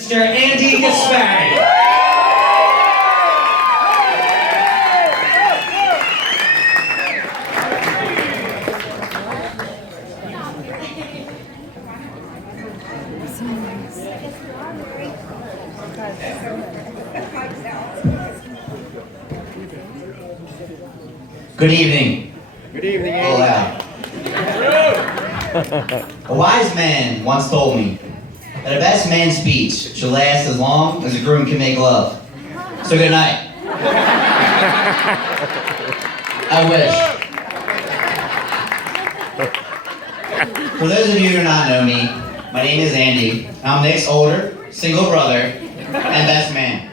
Mr. Andy Gaspari. Good evening. Good evening, Oh, Andy. wow. A wise man once told me that a best man's speech should last as long as a groom can make love. So good night. I wish. For those of you who do not know me, my name is Andy. I'm Nick's older, single brother, and best man.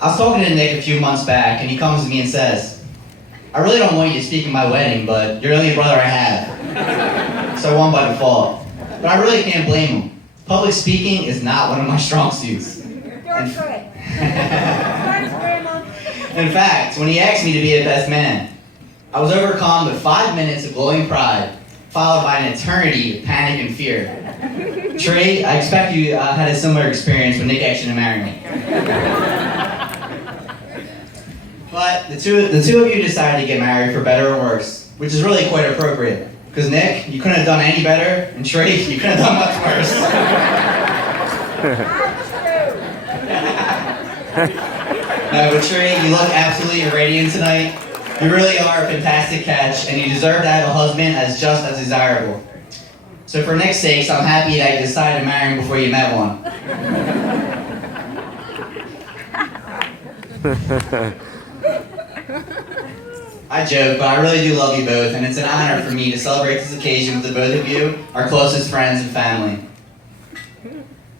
I was talking to Nick a few months back, and he comes to me and says, I really don't want you to speak at my wedding, but you're the only brother I have. So I won by default. But I really can't blame him. Public speaking is not one of my strong suits. In fact, when he asked me to be a best man, I was overcome with 5 minutes of glowing pride, followed by an eternity of panic and fear. Trey, I expect you had a similar experience when Nick asked you to marry me. But the two of you decided to get married for better or worse, which is really quite appropriate. Because Nick, you couldn't have done any better, and Trey, you couldn't have done much worse. No, but Trey, you look absolutely radiant tonight. You really are a fantastic catch, and you deserve to have a husband as just as desirable. So for Nick's sakes, I'm happy that you decided to marry him before you met one. I joke, but I really do love you both, and it's an honor for me to celebrate this occasion with the both of you, our closest friends and family.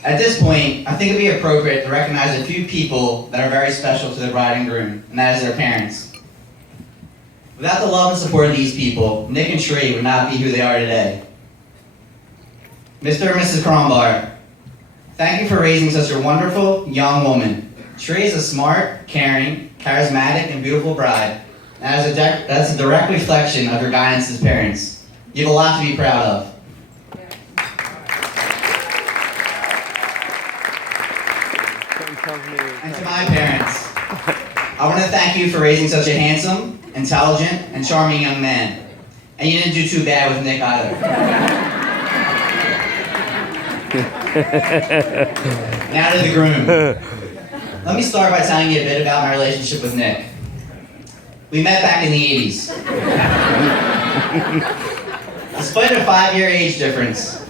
At this point, I think it'd be appropriate to recognize a few people that are very special to the bride and groom, and that is their parents. Without the love and support of these people, Nick and Trey would not be who they are today. Mr. and Mrs. Krombar, thank you for raising such a wonderful young woman. Trey is a smart, caring, charismatic, and beautiful bride. And that's a direct reflection of your guidance as parents. You have a lot to be proud of. And to my parents, I want to thank you for raising such a handsome, intelligent, and charming young man. And you didn't do too bad with Nick either. Now to the groom. Let me start by telling you a bit about my relationship with Nick. We met back in the 80s. Despite a 5-year age difference,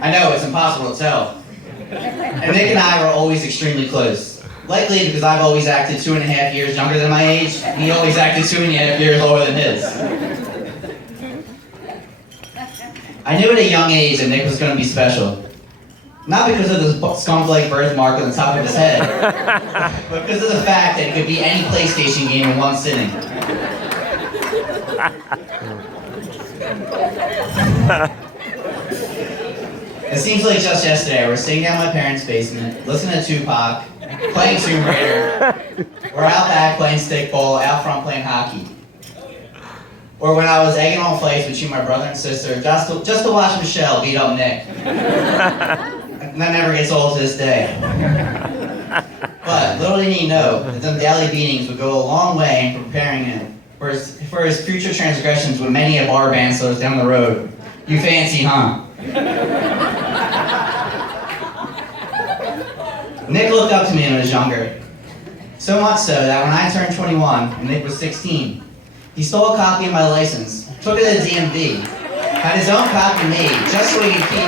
I know it's impossible to tell. And Nick and I were always extremely close. Likely because I've always acted 2.5 years younger than my age, and he always acted 2.5 years older than his. I knew at a young age that Nick was going to be special. Not because of the skunk-like birthmark on the top of his head, but because of the fact that it could be any PlayStation game in one sitting. It seems like just yesterday, we're sitting down in my parents' basement, listening to Tupac, playing Tomb Raider, or out back playing stickball, out front playing hockey. Or when I was egging on fights between my brother and sister just to watch Michelle beat up Nick. And that never gets old to this day. But little did he know that them daily beatings would go a long way in preparing him for his future transgressions with many of our bandsaws down the road. You fancy, huh? Nick looked up to me when I was younger. So much so that when I turned 21 and Nick was 16, he stole a copy of my license, took it to the DMV, had his own copy made just so he could keep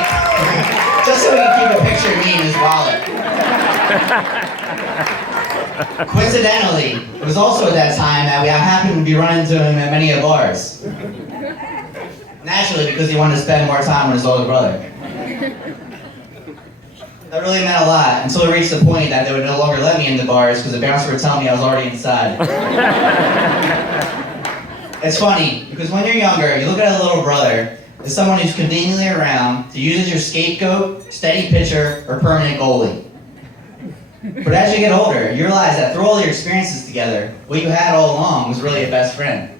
a picture of me in his wallet. Coincidentally, it was also at that time that I happened to be running into him at many of bars. Naturally, because he wanted to spend more time with his older brother. That really meant a lot until it reached the point that they would no longer let me into bars because the bouncer would tell me I was already inside. It's funny, because when you're younger, you look at a little brother as someone who's conveniently around to use as your scapegoat, steady pitcher, or permanent goalie. But as you get older, you realize that through all your experiences together, what you had all along was really a best friend.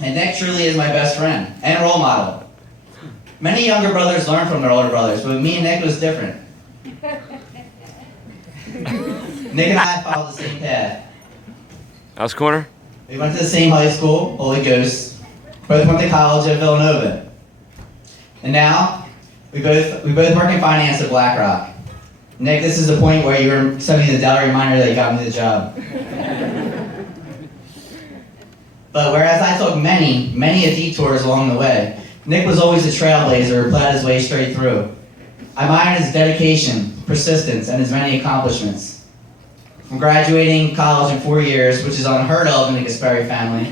And Nick truly is my best friend and role model. Many younger brothers learn from their older brothers, but me and Nick was different. Nick and I followed the same path. House corner? We went to the same high school, Holy Ghost. Both went to college at Villanova. And now, we both work in finance at BlackRock. Nick, this is the point where you were sending me the Delray reminder that you got me the job. But whereas I took many detours along the way, Nick was always a trailblazer who plowed his way straight through. I admired his dedication, persistence, and his many accomplishments. From graduating college in 4 years, which is unheard of in the Gasperi family,